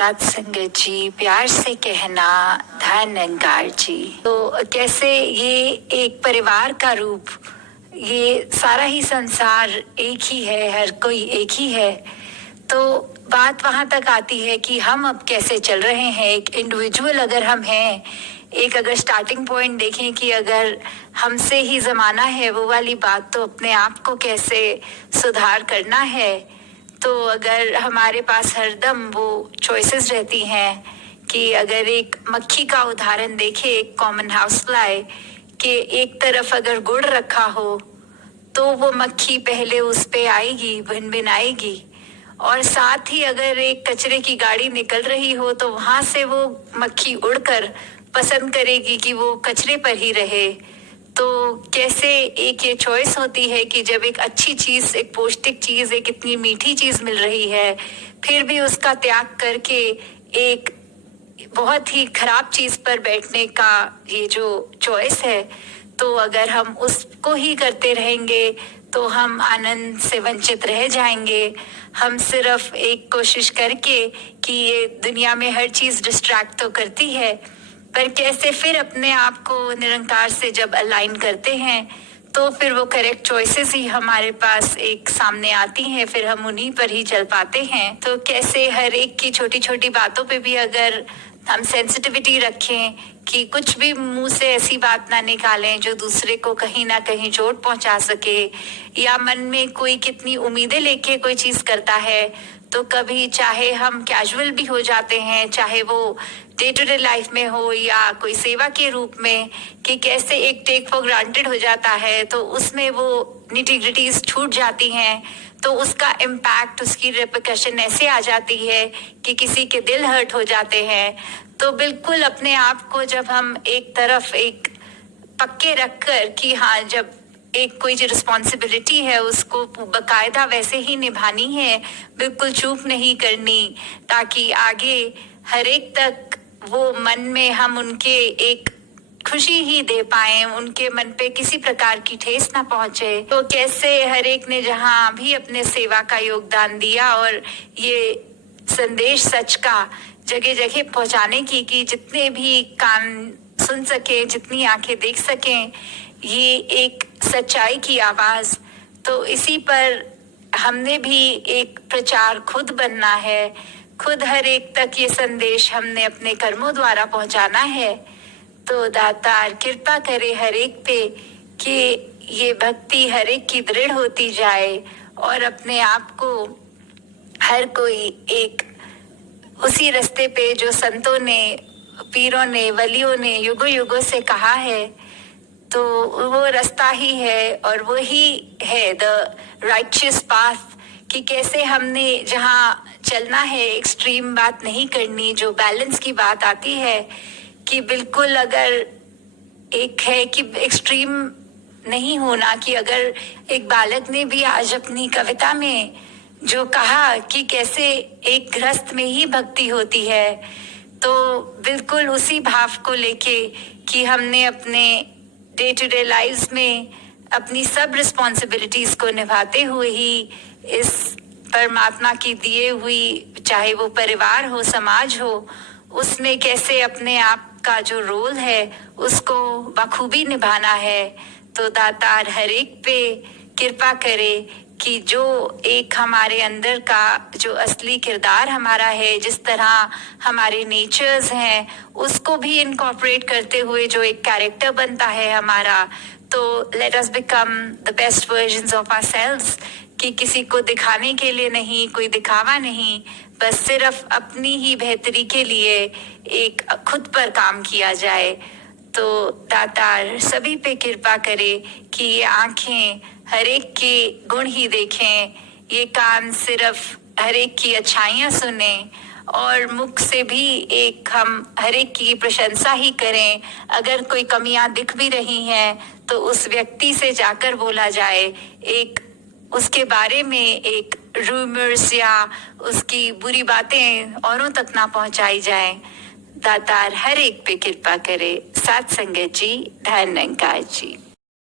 साथ संगत जी, प्यार से कहना धन अंगार जी। तो कैसे ये एक परिवार का रूप, ये सारा ही संसार एक ही है, हर कोई एक ही है। तो बात वहां तक आती है कि हम अब कैसे चल रहे हैं। एक इंडिविजुअल अगर हम हैं, एक अगर स्टार्टिंग पॉइंट देखें कि अगर हमसे ही जमाना है, वो वाली बात तो अपने आप को कैसे सुधार करना है। तो अगर हमारे पास हरदम वो चॉइसेस रहती हैं कि अगर एक मक्खी का उदाहरण देखें, एक कॉमन हाउस फ्लाई के एक तरफ अगर गुड़ रखा हो तो वो मक्खी पहले उस पे आएगी, भिन आएगी, और साथ ही अगर एक कचरे की गाड़ी निकल रही हो तो वहां से वो मक्खी उड़कर पसंद करेगी कि वो कचरे पर ही रहे। तो कैसे एक ये चॉइस होती है कि जब एक अच्छी चीज, एक पौष्टिक चीज, एक इतनी मीठी चीज मिल रही है, फिर भी उसका त्याग करके एक बहुत ही खराब चीज पर बैठने का ये जो चॉइस है, तो अगर हम उसको ही करते रहेंगे तो हम आनंद से वंचित रह जाएंगे। हम सिर्फ एक कोशिश करके कि ये दुनिया में हर चीज डिस्ट्रैक्ट तो करती है, पर कैसे फिर अपने आप को निरंकार से जब अलाइन करते हैं तो फिर वो करेक्ट चॉइसेस ही हमारे पास एक सामने आती हैं, फिर हम उन्हीं पर ही चल पाते हैं। तो कैसे हर एक की छोटी छोटी बातों पे भी अगर हम सेंसिटिविटी रखें कि कुछ भी मुंह से ऐसी बात ना निकालें जो दूसरे को कहीं ना कहीं चोट पहुंचा सके, या मन में कोई कितनी उम्मीदें लेके कोई चीज करता है तो कभी चाहे हम कैजुअल भी हो जाते हैं, चाहे वो डे टू डे लाइफ में हो या कोई सेवा के रूप में, कि कैसे एक टेक फॉर ग्रांटेड हो जाता है तो उसमें वो निटी-ग्रिटीज छूट जाती हैं, तो उसका इम्पैक्ट, उसकी रिपरकशन ऐसे आ जाती है कि किसी के दिल हर्ट हो जाते हैं। तो बिल्कुल अपने आप को जब हम एक तरफ एक पक्के रखकर कि हाँ, जब एक कोई जो रिस्पॉन्सिबिलिटी है उसको बकायदा वैसे ही निभानी है, बिल्कुल चूक नहीं करनी, ताकि आगे हर एक तक वो मन में हम उनके एक खुशी ही दे पाए, उनके मन पे किसी प्रकार की ठेस ना पहुंचे। तो कैसे हर एक ने जहां भी अपने सेवा का योगदान दिया और ये संदेश सच का जगह जगह पहुंचाने की, कि जितने भी कान सुन सके, जितनी आंखें देख सकें, ये एक सच्चाई की आवाज। तो इसी पर हमने भी एक प्रचार खुद बनना है, खुद हर एक तक ये संदेश हमने अपने कर्मों द्वारा पहुंचाना है। तो दातार कृपा करे हर एक पे कि ये भक्ति हर एक की दृढ़ होती जाए और अपने आप को हर कोई एक उसी रास्ते पे जो संतों ने, पीरों ने, वलियों ने युगों युगों से कहा है, तो वो रास्ता ही है और वो ही है द राइचियस पाथ। कि कैसे हमने जहाँ चलना है, एक्सट्रीम बात नहीं करनी, जो बैलेंस की बात आती है कि बिल्कुल अगर एक है कि एक्सट्रीम नहीं होना, कि अगर एक बालक ने भी आज अपनी कविता में जो कहा कि कैसे एक गृहस्थ में ही भक्ति होती है, तो बिल्कुल उसी भाव को लेके कि हमने अपने डे टू डे लाइफ में अपनी सब रिस्पॉन्सिबिलिटीज को निभाते हुए ही इस परमात्मा की दिए हुई, चाहे वो परिवार हो, समाज हो, उसमें कैसे अपने आप का जो रोल है उसको बखूबी निभाना है। तो दातार हर एक पे कृपा करे कि जो एक हमारे अंदर का जो असली किरदार हमारा है, जिस तरह हमारे नेचर्स हैं, उसको भी इनकॉर्पोरेट करते हुए जो एक कैरेक्टर बनता है हमारा, तो let us become the best versions of ourselves. कि किसी को दिखाने के लिए नहीं, कोई दिखावा नहीं, बस सिर्फ अपनी ही बेहतरी के लिए एक खुद पर काम किया जाए। तो दातार सभी पे कृपा करे कि ये आंखें हर एक के गुण ही देखें, ये कान सिर्फ हर एक की अच्छाइयाँ सुने, और मुख से भी एक हम हर एक की प्रशंसा ही करें। अगर कोई कमियां दिख भी रही हैं तो उस व्यक्ति से जाकर बोला जाए, एक उसके बारे में एक रूमर्स या उसकी बुरी बातें औरों तक ना पहुंचाई जाए। दातार हर एक पे कृपा करे। साथ संगत जी, धन निरंकार जी।